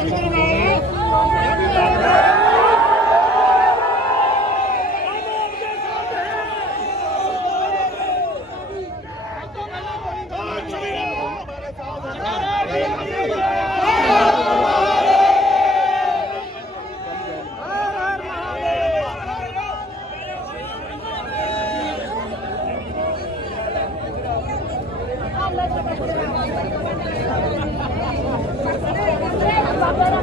ਦੇਖੋ ਉਧਰੋਂ ਵੀ ਉਧਰੋਂ ਵੀ ਇੱਕ ਗੱਲ ਦੀ ਚਰਚਾ ਆਈ ਹੈ ਸੁਣੋ ਯਾਰ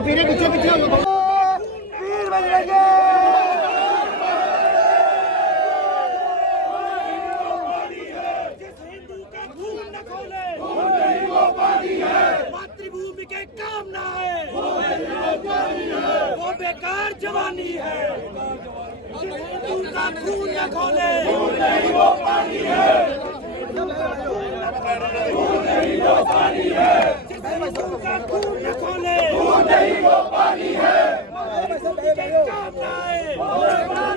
ਵੀਰੇ ਪਿੱਛੇ ਪਿੱਛੇ ਹੋ बेकार जवानी है जिस हिंदू का खून न खोले वो नहीं वो पानी है वो नहीं वो पानी है जिस हिंदू का खून न खोले वो नहीं वो पानी है मातृभूमि के काम ना आए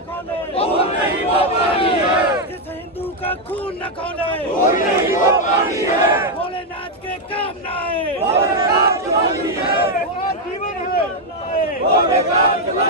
वो बेकार जवानी है भोलेनाथ के काम ना आए जिस हिंदू का खून न खोले वो नहीं वो पानी है भोलेनाथ के काम ना आए वो जीवन है वो बेकार जवानी है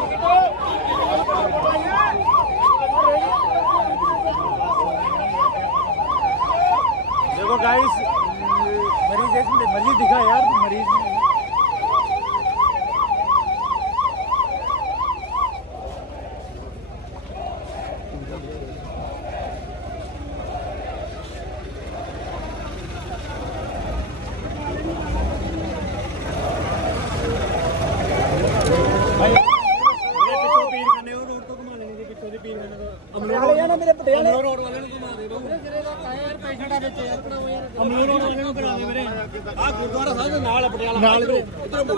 गाइस मरीज एक मिनट मरीज दिखा यार मरीज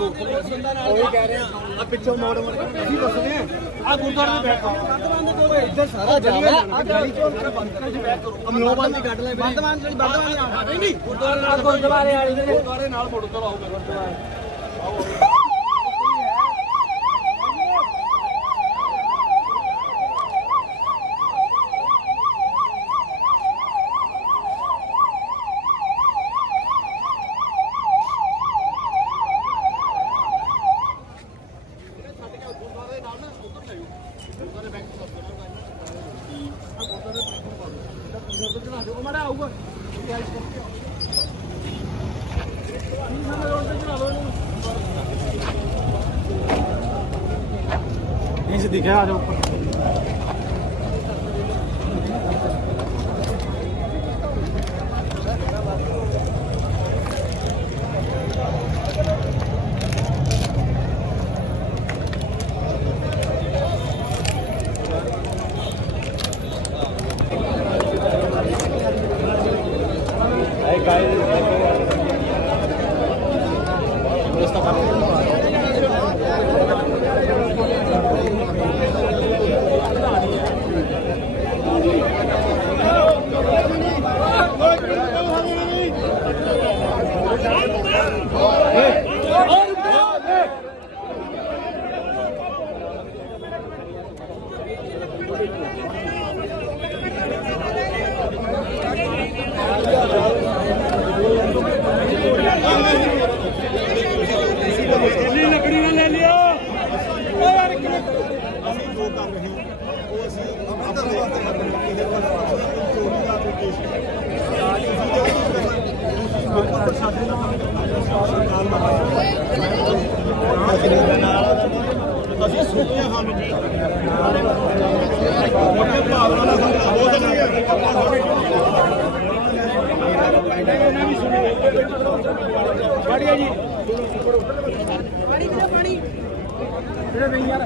ਬੰਦਾ ਨਾਲ ਉਹੀ ਕਹਿ ਰਹੇ ਆ ਪਿੱਛੋਂ ਮੋੜ ਮੋੜ ਕੇ ਅਸੀਂ ਦੱਸਦੇ ਆ। ਆ ਗੁਰਦੁਆਰੇ ਦੇ ਬੈਠ ਇੱਧਰ ਸਾਰਾ ਆ। ਗਲੀ ਚੋਂ ਬੰਦ ਕਰ ਬੈਠ ਕਰੋ ਅਮਲੋ ਬੰਦ ਕੱਢ ਲੈ ਬੰਦਵਾਨ ਜਿਹੜੀ ਬੰਦਵਾਨ ਆ ਨਹੀਂ ਨਹੀਂ ਗੁਰਦੁਆਰੇ ਨਾਲ ਗੁਰਦੁਆਰੇ ਨਾਲ ਮੋੜ ਤੋਂ ਆਓ ਗੁਰਦੁਆਰੇ 내가 좀 ਅਸੀਂ ਸੋਚਦੇ ਹਾਂ ਸਾਨੂੰ ਉਹਦੇ ਭਾਵਨਾ ਨਾਲ ਸਾਨੂੰ ਬਹੁਤ ਲੱਗਿਆ ਬੜੀਆ ਜੀ। ਬੜੀ ਤੇ ਪਾਣੀ। ਜਿਹੜਾ ਨਹੀਂ ਯਾਰ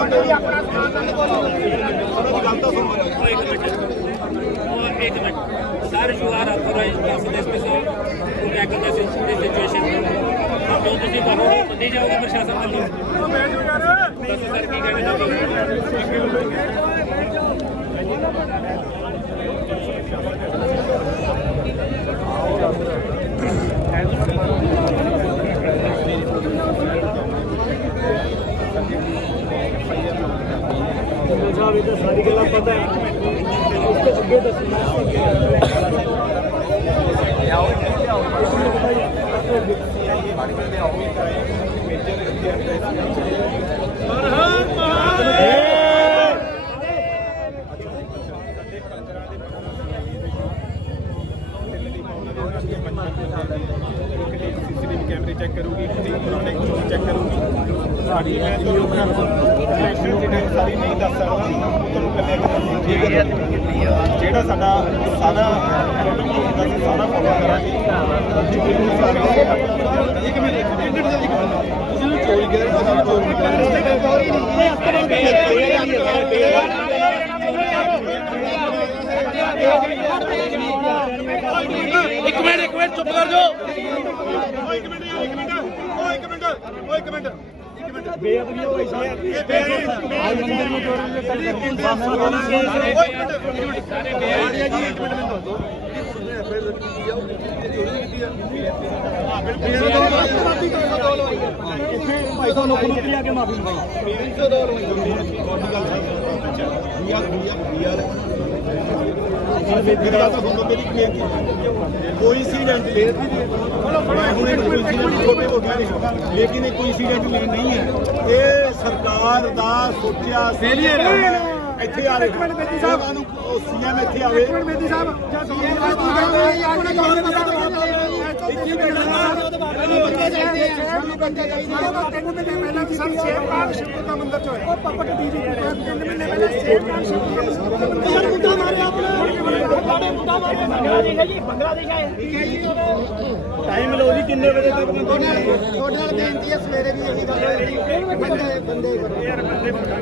Sir, you are authorized to offer this message to tackle the situation. Appeal ਤੁਸੀਂ ਕਰੋਗੇ ਮੰਨੀ ਜਾਓਗੇ ਪ੍ਰਸ਼ਾਸਨ ਵੱਲੋਂ ਦੱਸੋ ਸਰ ਕੀ ਕਹਿਣਾ ਚਾਹੋਗੇ ਸਾਰੀ ਗੱਲਾਂ ਪਤਾ ਹੈ। ਉਸ ਤੋਂ ਅੱਗੇ ਦੱਸਣਾ ਕੈਮਰੇ ਚੈੱਕ ਕਰੂਗੀ ਤੇ ਪੁਰਾਣੇ ਚੈੱਕ ਕਰੂਗੀ ਸਾਡੀ ਮੈਂ ਤੁਹਾਨੂੰ ਇਲੈਕਸ਼ਨ ਜਿਹੜੀ ਸਾਰੀ ਨਹੀਂ ਦੱਸ ਸਕਦਾ ਉਹ ਤੁਹਾਨੂੰ ਕੱਲੇ ਠੀਕ ਹੈ ਜਿਹੜਾ ਸਾਡਾ ਸਾਰਾ ਪ੍ਰੋਟੋਕੋਲ ਹੁੰਦਾ ਸੀ ਸਾਰਾ ਫੋਲੋ ਕਰਾਂਗੇ ਇੱਕ ਮਿੰਟ ਇੱਕ ਮਿੰਟ ਇੱਕ ਮਿੰਟ ਤੁਸੀਂ ਚੋਰੀ ਕਰ ਰਹੇ ਹੋ ਚੋਰੀ ਕਰ ਇੱਕ ਮਿੰਟ ਇੱਕ ਮਿੰਟ ਚੁੱਪ ਕਰ ਜਾਓ। ਓ ਇੱਕ ਮਿੰਟ। ਯਾਰ, ਇੱਕ ਮਿੰਟ ਓ ਇੱਕ ਮਿੰਟ ਓ ਇੱਕ ਮਿੰਟ ਬੇਅਦਬੀ ਹੋਈ ਸੀ ਇਹ ਬੇਅਦਬੀ ਮੰਦਰ ਨੂੰ ਜੋੜਨ ਦੇ ਤਰੀਕੇ ਓ ਇੱਕ ਮਿੰਟ ਇੱਕ ਮਿੰਟ ਸਾਰੇ ਬੇਅਦਬੀ ਜੀ ਇੱਕ ਮਿੰਟ ਮੈਨੂੰ ਦੱਸੋ ਭਾਈ ਸਾਹਿਬ ਲੋਕਾਂ ਨੂੰ ਆ ਕੇ ਮਾਫੀ ਮੰਗਾਈ ਮੇਰੀ ਗੱਲ ਤਾਂ ਸੁਣੋ ਮੇਰੀ ਬੇਨਤੀ ਕੋਈ ਇੰਸੀਡੈਂਟ ਮੈਂ ਹੁਣੇ ਕੋਈ ਇੰਸੀਡੈਂਟ ਛੋਟੇ ਹੋ ਗਏ ਨੇ ਲੇਕਿਨ ਇਹ ਕੋਈ ਇੰਸੀਡੈਂਟ ਨਹੀਂ ਹੈ। ਇਹ ਸਰਕਾਰ ਦਾ ਸੋਚਿਆ ਫੇਲੀਅਰ ਇੱਥੇ ਆ ਇੱਕ ਮਿੰਟ ਬੇਦੀ ਸਾਹਿਬ। ਨੂੰ ਸੀਐਮ ਇੱਥੇ ਆਵੇ। ਇੱਕ ਮਿੰਟ ਬੇਦੀ ਸਾਹਿਬ। ਜਾਂ ਸੀਐਮ ਆ ਨੂੰ ਟਾਈਮ ਲਓ ਜੀ ਕਿੰਨੇ ਵਜੇ ਤੱਕ ਤੁਹਾਡੇ ਨਾਲ ਬੇਨਤੀ ਹੈ ਸਵੇਰੇ ਵੀ ਇਹੀ ਗੱਲ ਹੋਈ ਬੰਦੇ ਬੰਦੇ ਯਾਰ ਬੰਦੇ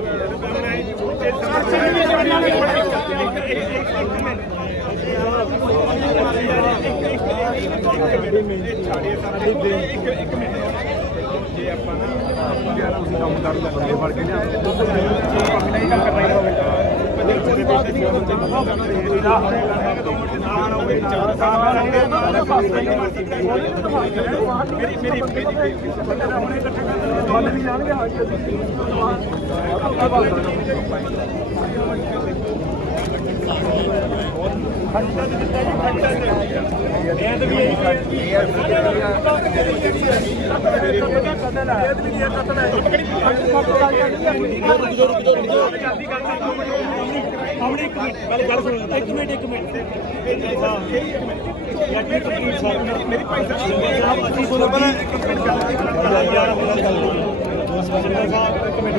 ਜੇ ਆਪਾਂ ਨਾ ਕੰਮ ਕਰ ਲੈਂਦੇ ਫੜ ਕੇ ਲਿਆ ਨਹੀਂ ਗੱਲ ਕਰਨਾ ਹੋਵੇ ਉਹਦੀ ਬਾਤ ਨਹੀਂ ਉਹਦੇ ਨਾ ਹੋਵੇ ਚਾਰ ਸਾਲ ਰਹਿੰਦੇ ਮੇਰੀ ਮੇਰੀ ਸਾਹਿਬ ਮੇਰੀ ਮੇਰੀ ਭਾਈ ਸਾਹਿਬ ਅਸੀਂ ਸੁਣੋ ਪਹਿਲਾਂ ਇੱਕ ਮਿੰਟ ਗੱਲ ਯਾਰ ਹੁਣ ਗੱਲ ਜਨਰਲ ਸਾਹਿਬ ਇੱਕ ਮਿੰਟ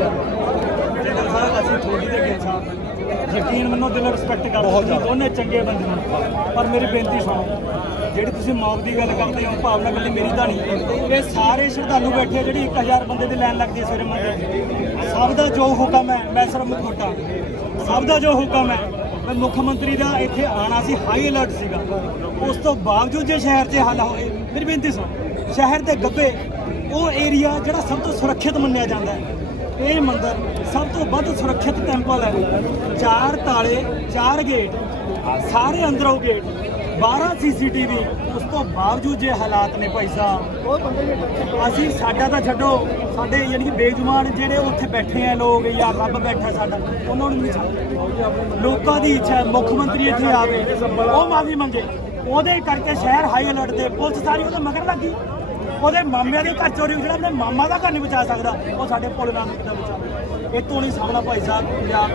ਜਨਰਲ ਸਾਹਿਬ ਅਸੀਂ ਥੋੜੀ ਦੇ ਗਏ ਸਾਹਿਬ ਯਕੀਨ ਮੰਨੋ ਦਿਲੋਂ ਰਿਸਪੈਕਟ ਕਰਦੇ ਹਾਂ ਦੋਨੇ ਚੰਗੇ ਬੰਦੇ ਹਨ ਪਰ ਮੇਰੀ ਬੇਨਤੀ ਸੁਣੋ ਜਿਹੜੀ ਤੁਸੀਂ ਮੌਤ ਦੀ ਗੱਲ ਕਰਦੇ ਹੋ ਭਾਵਨਾ ਕੱਲੀ ਮੇਰੀ ਤਾਂ ਨਹੀਂ। ਇਹ ਸਾਰੇ ਸ਼ਰਧਾਲੂ ਬੈਠੇ ਜਿਹੜੀ 1000 ਬੰਦੇ ਦੀ ਲਾਈਨ ਲੱਗਦੀ ਹੈ ਸਵੇਰੇ ਮੰਦਰ। ਸਭ ਦਾ ਜੋ ਹੁਕਮ ਹੈ ਮੈਂ ਸਿਰਫ ਮੁਖੋਟਾ ਸਭ ਦਾ ਜੋ ਹੁਕਮ ਹੈ ਮੈਂ ਮੁੱਖ ਮੰਤਰੀ ਦਾ ਇੱਥੇ ਆਣਾ ਸੀ ਹਾਈ ਅਲਰਟ ਸੀਗਾ। ਉਸ ਤੋਂ ਬਾਵਜੂਦ ਜੇ ਸ਼ਹਿਰ 'ਚ ਹਾਲ ਹੋਏ ਮੇਰੀ ਬੇਨਤੀ ਸੁਣ ਸ਼ਹਿਰ ਦੇ ਗੱਬੇ ਉਹ ਏਰੀਆ ਜਿਹੜਾ ਸਭ ਤੋਂ ਸੁਰੱਖਿਅਤ ਮੰਨਿਆ ਜਾਂਦਾ ਹੈ ਇਹ ਮੰਦਿਰ ਸਭ ਤੋਂ ਵੱਧ ਸੁਰੱਖਿਅਤ ਟੈਂਪਲ ਹੈ। ਚਾਰ ਤਾਲੇ, ਚਾਰ ਗੇਟ ਸਾਰੇ ਅੰਦਰੋਂ ਗੇਟ 12 ਸੀਸੀਟੀਵੀ ਉਸ ਤੋਂ ਬਾਵਜੂਦ ਜੇ ਹਾਲਾਤ ਨੇ ਭਾਈ ਸਾਹਿਬ। ਅਸੀਂ ਸਾਡਾ ਤਾਂ ਛੱਡੋ, ਸਾਡੇ ਯਾਨੀ ਕਿ ਬੇਜੁਮਾਨ ਜਿਹੜੇ ਉੱਥੇ ਬੈਠੇ ਆ ਲੋਕ ਜਾਂ ਰੱਬ ਬੈਠਾ ਸਾਡਾ, ਉਹਨਾਂ ਨੂੰ ਨਹੀਂ ਛੱਡ ਲੋਕਾਂ ਦੀ ਇੱਛਾ ਮੁੱਖ ਮੰਤਰੀ ਇੱਥੇ ਆਵੇ, ਉਹ ਮਾਫੀ ਮੰਗੇ। ਉਹਦੇ ਕਰਕੇ ਸ਼ਹਿਰ ਹਾਈ ਅਲਰਟ ਤੇ ਪੁਲਿਸ ਸਾਰੀ ਉਹਦੇ ਮਗਰ ਲੱਗੀ। ਉਹਦੇ ਮਾਮਿਆਂ ਦੇ ਘਰ ਚੋਰੀ ਜਿਹੜਾ ਆਪਣੇ ਮਾਮਾ ਦਾ ਘਰ ਨਹੀਂ ਬਚਾ ਸਕਦਾ, ਉਹ ਸਾਡੇ ਭੋਲੇ ਨਾਮ ਕਿੱਦਾਂ ਬਚਾਵੇ ਇਹ ਤੋਂ ਨਹੀਂ ਸਾਹਮਣਾ ਭਾਈ ਸਾਹਿਬ ਜਾਂ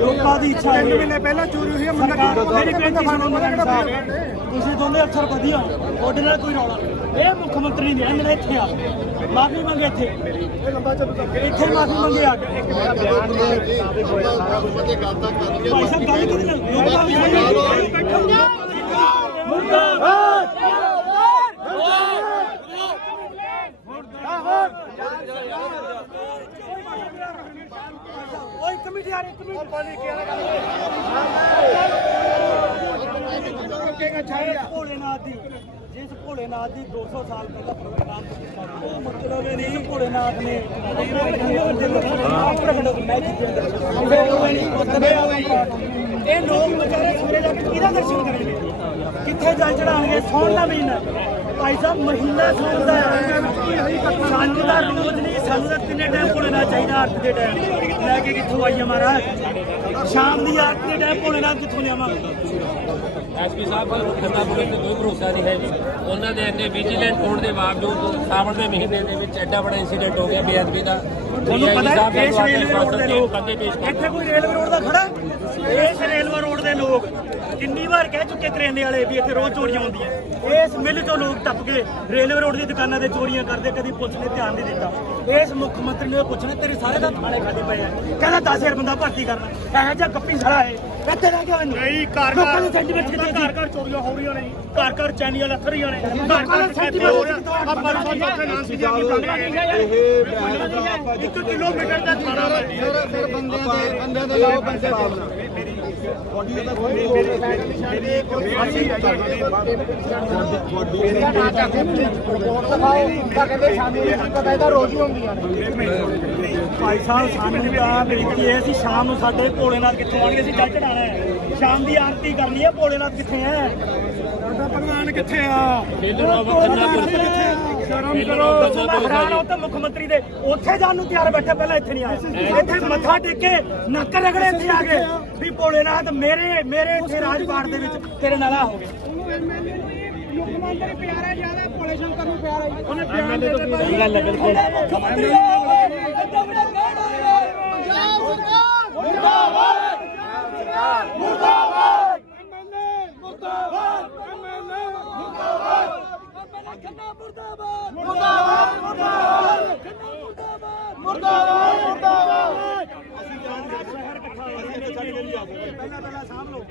ਲੋਕਾਂ ਦੀ ਇੱਛਾ ਹੈ ਮਹੀਨੇ ਪਹਿਲਾਂ ਚੋਰੀ ਹੋਈ ਹੈ ਮੇਰੀ ਬੇਨਤੀ ਸੁਣੋ ਮੰਤਰੀ ਸਾਹਿਬ ਤੁਸੀਂ ਦੋਨੇ ਅਫਸਰ ਵਧੀਆ ਹੋ ਤੁਹਾਡੇ ਨਾਲ ਕੋਈ ਰੌਲਾ ਨਹੀਂ। ਇਹ ਮੁੱਖ ਮੰਤਰੀ ਨੇ ਮੇਰੇ ਇੱਥੇ ਆ। ਮਾਫੀ ਮੰਗੇ ਇੱਥੇ। ਇੱਥੇ ਮਾਫੀ ਮੰਗੇ ਆ ਕੇ। ਭਾਈ ਸਾਹਿਬ ਗੱਲ ਕਿਹਦੇ ਨਾਲ ਲੋਕਾਂ ਦੀ ਬੈਠੋ ਓਏ ਕਮੇਟੀ ਆ ਰਹੀ ਕਮੇਟੀ ਪਾਣੀ ਕੀ ਭੋਲੇਨਾਥ ਦੀ ਜਿਸ ਭੋਲੇਨਾਥ ਦੀ 200 ਸਾਲ ਪਹਿਲਾਂ ਪ੍ਰੋਗਰਾਮ ਉਹ ਮਤਲਬ ਇਹ ਨਹੀਂ ਭੋਲੇਨਾਥ ਨੇ ਇਹ ਲੋਕ ਵਿਚਾਰੇ ਸਵੇਰੇ ਜਾ ਕੇ ਕਿਹਦਾ ਦਰਸ਼ਨ ਕਰਨਗੇ? ਕਿੱਥੇ ਜਲ ਚੜਾਣਗੇ ਸੌਣ ਦਾ ਮਹੀਨਾ ਭਾਈ ਸਾਹਿਬ ਮਹੀਨਾ ਸੌਣ ਦਾ ਹੈ। ਸਾਨੂੰ ਦਾ ਰੋਜ਼ ਨਹੀਂ ਸਾਨੂੰ ਤਾਂ ਤਿੰਨੇ ਟਾਈਮ ਭੋਲੇਨਾਥ ਚਾਹੀਦਾ ਆਰਤ ਦੇ ਟਾਈਮ ਲੈ ਕੇ ਕਿੱਥੋਂ ਆਈ ਮਹਾਰਾਜ? ਸ਼ਾਮ ਦੀ ਆਰਤ ਦੇ ਟਾਈਮ ਭੋਲੇਨਾਥ ਕਿੱਥੋਂ ਲਿਆਵਾਂਗੇ ਐਸਪੀ ਸਾਹਿਬ ਦਾ ਖੰਨਾ ਪੁਲਿਸ ਤੇ ਕੋਈ ਭਰੋਸਾ ਨਹੀਂ ਹੈ ਜੀ। ਉਹਨਾਂ ਦੇ ਇੰਨੇ ਵਿਜੀਲੈਂਟ ਹੋਣ ਦੇ ਬਾਵਜੂਦ ਸਾਵਣ ਦੇ ਮਹੀਨੇ ਦੇ ਵਿੱਚ ਐਡਾ ਬੜਾ ਇਨਸੀਡੈਂਟ ਹੋ ਗਿਆ ਬੇਅਦਬੀ ਦਾ। ਤੁਹਾਨੂੰ ਪਤਾ ਹੈ ਰੇਲਵੇ ਰੋਡ ਦੇ ਲੋਕ ਇੱਥੇ ਕੋਈ ਰੇਲਵੇ ਰੋਡ ਦਾ ਖੜਾ? ਇਸ ਰੇਲਵੇ ਰੋਡ ਦੇ ਲੋਕ ਕਿੰਨੀ ਵਾਰ ਕਹਿ ਚੁੱਕੇ ਕਰਿਆਨੇ ਵਾਲੇ ਵੀ ਇੱਥੇ ਰੋਜ਼ ਚੋਰੀਆਂ ਹੁੰਦੀਆਂ। ਇਸ ਮਿੱਲ ਤੋਂ ਲੋਕ ਟੱਪ ਕੇ ਰੇਲਵੇ ਰੋਡ ਦੀ ਦੁਕਾਨਾਂ ਤੇ ਚੋਰੀਆਂ ਕਰਦੇ, ਕਦੀ ਪੁਲਿਸ ਨੇ ਧਿਆਨ ਨਹੀਂ ਦਿੱਤਾ। ਇਸ ਮੁੱਖ ਮੰਤਰੀ ਨੇ ਪੁੱਛਣਾ, ਤੇਰੇ ਸਾਰੇ ਦਾ ਥਾਣੇ ਖਾਦੇ ਪਏ ਆ। ਕਹਿੰਦਾ 10000 ਬੰਦਾ ਭਰਤੀ ਕਰਨਾ। ਇਹੋ ਜਿਹਾ ਗੱਪੀ ਸਾਲਾ ਹੈ ਇੱਥੇ ਰਹਿ ਗਿਆ ਨਹੀਂ ਘਰ ਘਰ। ਸੈਂਟੀਮੈਂਟ ਕਿਤੇ ਘਰ ਘਰ ਚੋਰੀਆਂ ਹੋ ਰਹੀਆਂ ਨੇ ਘਰ ਘਰ ਚੈਨੀਆਂ ਲੱਥ ਰਹੀਆਂ ਨੇ। ਘਰ ਘਰ ਸੈਂਟੀਮੈਂਟ ਹੋ ਰਿਹਾ? ਆਪਾਂ ਨੂੰ ਚੌਥੇ ਨਾਮ ਸੀ ਇੱਕ ਕਿਲੋਮੀਟਰ ਦਾ ਥਾਣਾ ਹੈ। ਭਾਈ ਸਾਹਿਬ, ਸਾਨੂੰ ਤਾਂ ਬੇਨਤੀ ਹੈ ਸੀ ਸ਼ਾਮ ਨੂੰ ਸਾਡੇ ਭੋਲੇਨਾਥ ਕਿੱਥੋਂ ਆਣਗੇ ਅਸੀਂ ਜਲ ਚੜਾਣਾ ਹੈ। ਸ਼ਾਮ ਦੀ ਆਰਤੀ ਕਰਨੀ ਹੈ, ਭੋਲੇਨਾਥ ਕਿੱਥੇ ਹੈ? ਸਾਡਾ ਭਗਵਾਨ ਕਿੱਥੇ ਆ? ਸ਼ਰਮ ਕਰੋ ਦੱਸੋ ਮੈਂ ਤਾਂ ਮੁੱਖ ਮੰਤਰੀ ਦੇ, ਉੱਥੇ ਜਾਣ ਨੂੰ ਤਿਆਰ ਬੈਠੇ, ਪਹਿਲਾਂ ਇੱਥੇ ਨਹੀਂ ਆਇਆ ਇੱਥੇ ਮੱਥਾ ਟੇਕੇ ਨੱਕ ਰਗੜੇ ਇੱਥੇ ਆ ਗਏ ਵੀ ਭੋਲੇਨਾਥ ਮੇਰੇ ਮੇਰੇ ਇੱਥੇ ਰਾਜਪਾਟ ਦੇ ਵਿੱਚ ਤੇਰੇ ਨਾਲ ਆ ਹੋ ਗਏ। ਮੁੱਖ ਮੰਤਰੀ ਪਿਆਰਾ ਜ਼ਿਆਦਾ ਭੋਲੇ ਸ਼ੰਕਰ ਨੂੰ ਪਿਆਰਾ ਉਹਨੇ ਪਿਆਰ ਦੇ ਦਿੱਤਾ ਗੱਲ ਹੈ ਬਿਲਕੁਲ ਮੁੱਖ ਮੰਤਰੀ ਐਡਾ ਬੜਾ ਕਾਂਡ ਹੋਇਆ ਪਹਿਲਾਂ ਪਹਿਲਾਂ ਸਾਂਭ ਲਓ।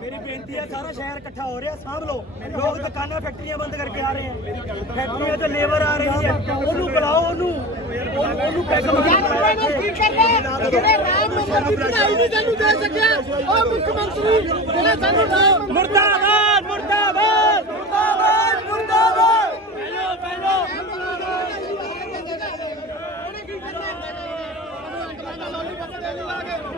ਮੇਰੀ ਬੇਨਤੀ ਹੈ ਸਾਰਾ ਸ਼ਹਿਰ ਇਕੱਠਾ ਹੋ ਰਿਹਾ ਸਾਂਭ ਲਓ। ਲੋਕ ਦੁਕਾਨਾਂ ਫੈਕਟਰੀਆਂ ਬੰਦ ਕਰਕੇ ਆ ਰਹੇ ਹੈ। ਫੈਕਟਰੀਆਂ ਤੇ ਲੇਬਰ ਆ ਰਹੀ ਹੈ। ਉਹਨੂੰ ਬੁਲਾਓ ਉਹਨੂੰ। ਉਹਨੂੰ ਉਹਨੂੰ ਪੈਸੇ ਮੁਰਦਾਬਾਦ ਮੁਰਦਾਬਾਦ ਮੁਰਦਾਬਾਦ ਮੁਰਦਾਬਾਦ। ਪਹਿਲੋ ਪਹਿਲੋ। ਖੂਨ ਨਾ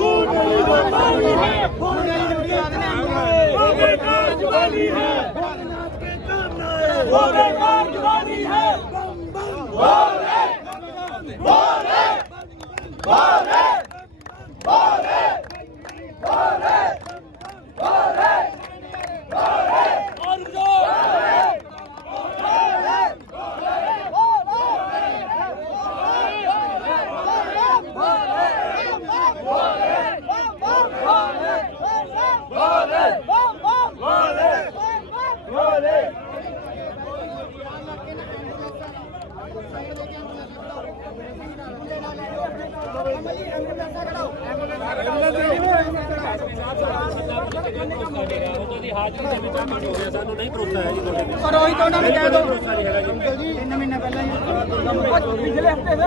ਉਹ ਪਾਣੀ ਹੈ। ਉਦੋਂ ਦੀ ਹਾਜ਼ਰੀ ਦੇ ਵਿੱਚ ਪਾਣੀ ਹੋ ਗਿਆ ਸਾਨੂੰ ਨਹੀਂ ਭਰੋਸਾ ਹੈ ਜੀ, ਤੁਹਾਡੇ ਤੇ ਪਰ ਉਹੀ ਤਾਂ ਉਹਨਾਂ ਨੂੰ ਕਹਿ ਦੋ ਭਰੋਸਾ ਨਹੀਂ ਹੈਗਾ ਜੀ ਅੰਕਲ ਜੀ 3 ਮਹੀਨੇ ਪਹਿਲਾਂ ਹੀ ਪਿਛਲੇ ਹਫ਼ਤੇ ਦੇ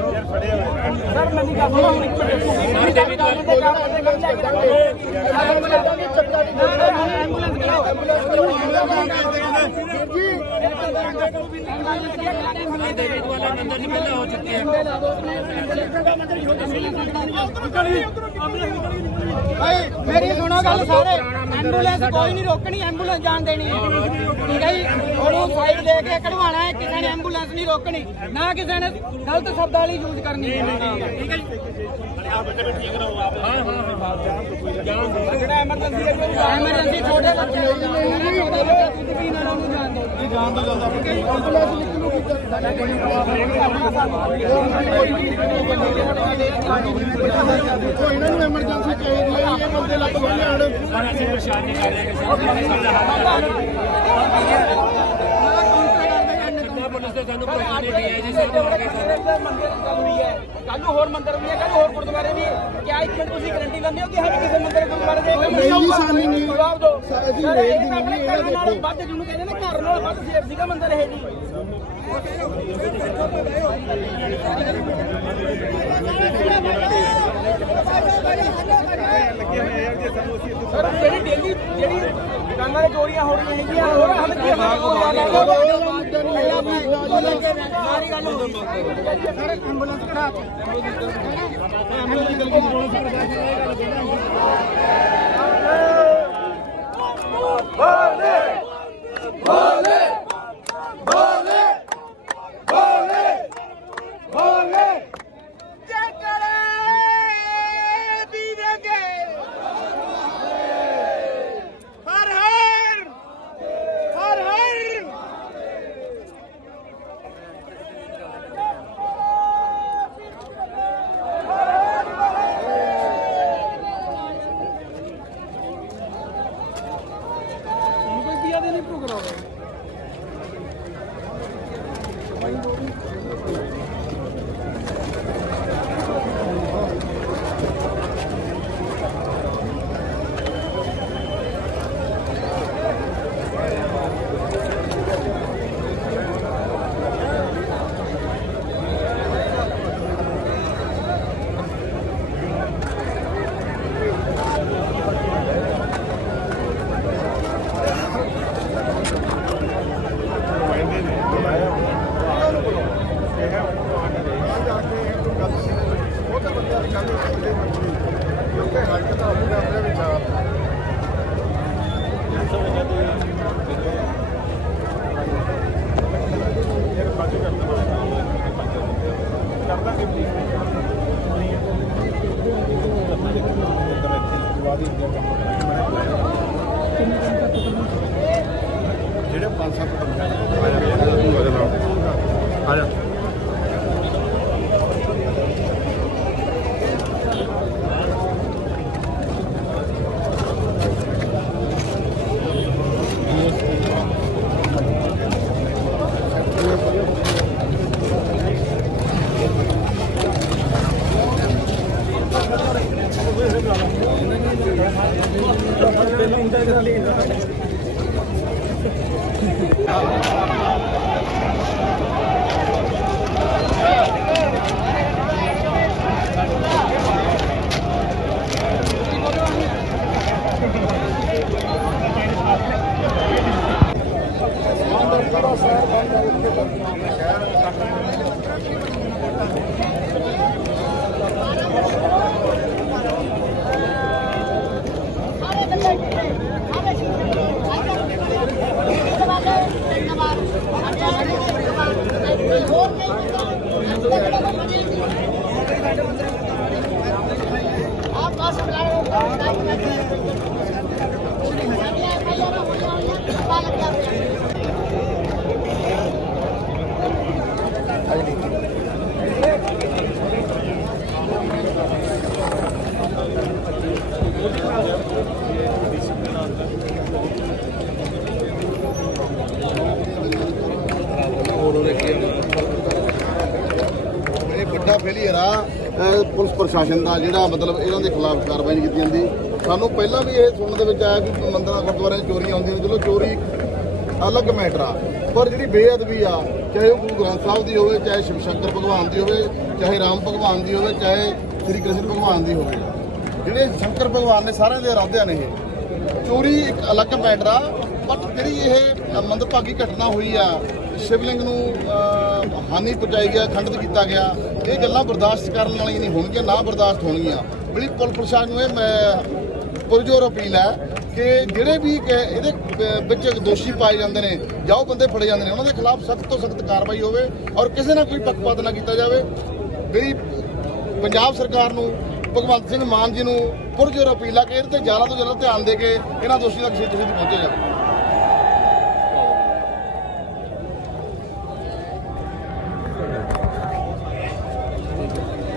ਸਰ, ਮੈਂ ਨਹੀਂ ਕਰਦਾ। ਹੁਣ ਇੱਕ ਮਿੰਟ ਦੇਵੀ ਦੁਆਰਾ ਦੇਵੀ ਦੁਆਰਾ ਨੰਦਰ ਜੀ ਪਹਿਲਾਂ ਹੋ ਚੁੱਕੇ ਹੈ ਭਾਈ ਮੇਰੀ ਸੁਣੋ ਗੱਲ ਸਾਰੇ। ਐਂਬੂਲੈਂਸ ਕੋਈ ਨਹੀਂ ਰੋਕਣੀ ਐਂਬੂਲੈਂਸ ਜਾਣ ਦੇਣੀ ਹੈ। ਠੀਕ ਹੈ ਜੀ? ਉਹਨੂੰ ਸਾਈਡ ਦੇ ਕੇ ਕਢਵਾਣਾ ਹੈ ਕਿਸੇ ਨੇ ਐਂਬੂਲੈਂਸ ਨਹੀਂ ਰੋਕਣੀ। ਨਾ ਕਿਸੇ ਨੇ ਗਲਤ ਸ਼ਬਦਾਂ ਵਾਲੀ ਯੂਜ਼ ਕਰਨੀ। ਹੈ ਠੀਕ ਹੈ ਜੀ? ਜਿਹੜਾ ਐਮਰਜੈਂਸੀ ਹੈ ਐਮਰਜੈਂਸੀ ਛੋਟੇ ਬੱਚੇ ਨੂੰ ਜਾਣ ਦਿਓ ਛੋਟੇ ਬੱਚੇ ਕੁਝ ਵੀ ਨਾ ਉਹਨੂੰ ਜਾਣ ਐਂਬੂਲੈਂਸ ਇਹਨਾਂ ਨੂੰ ਐਮਰਜੈਂਸੀ ਚਾਹੀਦੀ ਹੈ ਇਹ ਬੰਦੇ ਲੱਗ ਗਏ ਸਰ ਅਸੀਂ ਪਰੇਸ਼ਾਨ ਨਹੀਂ ਕਰ ਰਹੇ ਕਿ ਸਾਡਾ ਤੇ ਸਾਨੂੰ ਭਰੋਸਾ ਨਹੀਂ ਹੈ ਜੀ ਸਿਰ ਮਾਰ ਕੇ ਸਾਨੂੰ ਮੰਦਿਰ ਚੱਲ ਰਹੀ ਹੈ। ਕੱਲ ਨੂੰ ਹੋਰ ਮੰਦਿਰ ਵੀ ਹੈ ਕੱਲ ਨੂੰ ਹੋਰ ਗੁਰਦੁਆਰੇ ਵੀ। ਹੈ ਕਿਆ ਇੱਕ ਮਿੰਟ ਤੁਸੀਂ ਗਰੰਟੀ ਲੈਂਦੇ ਹੋ ਕਿ ਹਾਂ ਕਿਸੇ ਮੰਦਿਰ ਗੁਰਦੁਆਰੇ ਦੇ ਨਹੀਂ ਜੀ ਸਾਨੀ ਨਹੀਂ। ਜਵਾਬ ਦਿਓ। ਸਾਡੀ ਰੇਟ ਦੀ ਨਹੀਂ ਇਹ ਦੇਖੋ। ਵੱਧ ਜਿਹਨੂੰ ਕਹਿੰਦੇ ਨੇ ਘਰ ਨਾਲ ਵੱਧ ਸੇਫ ਸੀਗਾ ਮੰਦਿਰ ਇਹ ਜੀ। ਸਰ ਜਿਹੜੀ ਡੇਲੀ ਜਿਹੜੀ ਦੁਕਾਨਾਂ 'ਤੇ ਚੋਰੀਆਂ ਹੋ ਰਹੀਆਂ ਹੈਗੀਆਂ ਹੋਰ ਹੱਲ ਕੀ ਸਾਰੀ ਗੱਲ ਹੋ ਗਈ। ਸਰ ਐਂਬੂਲੈਂਸ ਕਢਾ ਹਰ ਜਿਹੜੇ ਵੱਡਾ ਫੇਲੀਅਰ ਆ ਪੁਲਿਸ ਪ੍ਰਸ਼ਾਸਨ ਦਾ ਜਿਹੜਾ ਮਤਲਬ ਇਹਨਾਂ ਦੇ ਖਿਲਾਫ ਕਾਰਵਾਈ ਕੀਤੀ ਜਾਂਦੀ। ਸਾਨੂੰ ਪਹਿਲਾਂ ਵੀ ਇਹ ਸੁਣਨ ਦੇ ਵਿੱਚ ਆਇਆ ਕਿ ਮੰਦਰਾਂ ਗੁਰਦੁਆਰਿਆਂ ਚੋਰੀਆਂ ਹੁੰਦੀਆਂ ਚਲੋ ਚੋਰੀ ਅਲੱਗ ਮੈਟਰ ਆ। ਪਰ ਜਿਹੜੀ ਬੇਅਦਬੀ ਆ, ਚਾਹੇ ਉਹ ਗੁਰੂ ਗ੍ਰੰਥ ਸਾਹਿਬ ਦੀ ਹੋਵੇ, ਚਾਹੇ ਸ਼ਿਵ ਸ਼ੰਕਰ ਭਗਵਾਨ ਦੀ ਹੋਵੇ, ਚਾਹੇ ਰਾਮ ਭਗਵਾਨ ਦੀ ਹੋਵੇ, ਚਾਹੇ ਸ੍ਰੀ ਕ੍ਰਿਸ਼ਨ ਭਗਵਾਨ ਦੀ ਹੋਵੇ, ਜਿਹੜੇ ਸ਼ੰਕਰ ਭਗਵਾਨ ਨੇ ਸਾਰਿਆਂ ਦੇ ਇਰਾਦੇ ਨੇ ਇਹ। ਚੋਰੀ ਇੱਕ ਅਲੱਗ ਮੈਟਰ ਆ ਬਟ ਜਿਹੜੀ ਇਹ ਮੰਦਭਾਗੀ ਘਟਨਾ ਹੋਈ ਆ, ਸ਼ਿਵਲਿੰਗ ਨੂੰ ਹਾਨੀ ਪਹੁੰਚਾਈ ਗਿਆ, ਖੰਡਿਤ ਕੀਤਾ ਗਿਆ, ਇਹ ਗੱਲਾਂ ਬਰਦਾਸ਼ਤ ਕਰਨ ਵਾਲੀਆਂ ਨਹੀਂ ਹੋਣਗੀਆਂ, ਨਾ ਬਰਦਾਸ਼ਤ ਹੋਣਗੀਆਂ। ਬੜੀ ਪੁਲਿਸ ਪ੍ਰਸ਼ਾਸਨ ਨੂੰ ਇਹ, ਮੈਂ, ਪੁਰਜੋਰ ਅਪੀਲ ਹੈ ਕਿ ਜਿਹੜੇ ਵੀ ਕਿ ਇਹਦੇ ਵਿੱਚ ਦੋਸ਼ੀ ਪਾਏ ਜਾਂਦੇ ਨੇ, ਜਾਂ ਉਹ ਬੰਦੇ ਫੜੇ ਜਾਂਦੇ ਨੇ, ਉਹਨਾਂ ਦੇ ਖਿਲਾਫ ਸਖਤ ਤੋਂ ਸਖਤ ਕਾਰਵਾਈ ਹੋਵੇ ਔਰ ਕਿਸੇ ਨਾਲ ਕੋਈ ਪੱਖਪਾਤ ਨਾ ਕੀਤਾ ਜਾਵੇ। ਮੇਰੀ ਪੰਜਾਬ ਸਰਕਾਰ ਨੂੰ, ਭਗਵੰਤ ਸਿੰਘ ਮਾਨ ਜੀ ਨੂੰ ਪੁਰਜੋਰ ਅਪੀਲ ਆ ਕਿ ਇਹਦੇ ਤੇ ਜ਼ਿਆਦਾ ਤੋਂ ਜ਼ਿਆਦਾ ਧਿਆਨ ਦੇ ਕੇ ਇਹਨਾਂ ਦੋਸ਼ੀ ਤੱਕ ਛੇਤੀ ਛੇਤੀ ਪਹੁੰਚਿਆ ਜਾਵੇ।